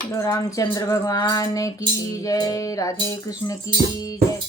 तो रामचंद्र भगवान की जय, राधे कृष्ण की जय।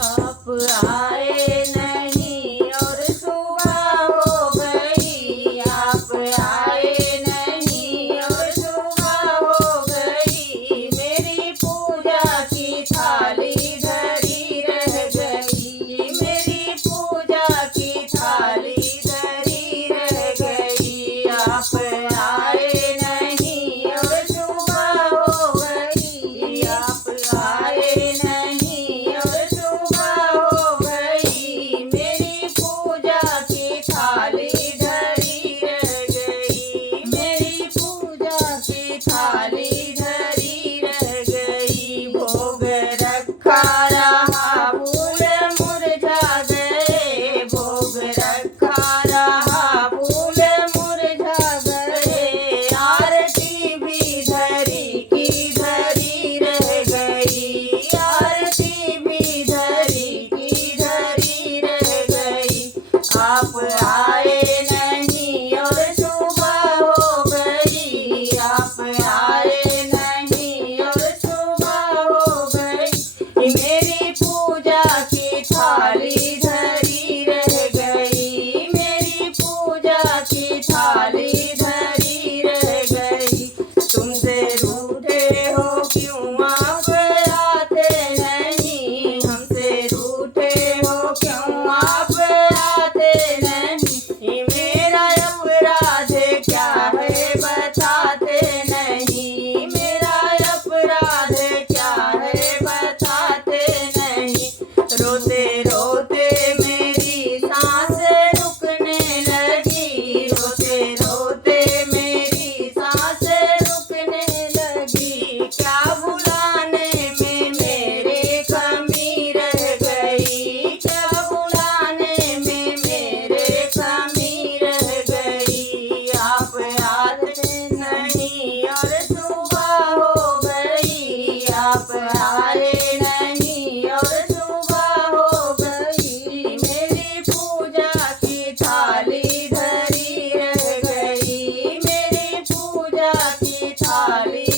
आप आए नहीं और सुबह हो गई, आप आए नहीं और सुबह हो गई, मेरी पूजा की थाली धरी रह गई, मेरी पूजा की थाली धरी रह गई। आप आए नहीं और सुबह हो गई, आप आए नहीं और सुबह हो गई, मेरी पूजा की थाली धरी रह गई, मेरी पूजा की थाली धरी रह गई। भोग रखा रहा फूल मुरझा गए, भोग रखा रहा फूल मुरझा गए, आरती भी धरी की धरी रह गई, आरती भी धरी की धरी रह गई। आप आए नहीं और सुबह हो गई, आप आए नहीं और सुबह हो गई, मेरी पूजा की थाली धरी रह गई, मेरी पूजा की थाली धरी रह गई। तुमसे रूठे हो क्यों आप आते नहीं, हमसे रूठे हो क्यों आप आते नहीं, मेरा अपराध क्या है बताते नहीं, मेरा अपराध क्या है बताते नहीं। रोते रोते मेरी सांसें रुकने लगी, रोते रोते मेरी सांसें रुकने लगी, क्या बुलाने में मेरे कमी रह गई, क्या बुलाने में मेरे कमी रह गई। आप आते नहीं और सुबह हो गई, आप आए नहीं और सुबह हो गई, मेरी पूजा की थाली धरी रह गई, मेरी पूजा की थाली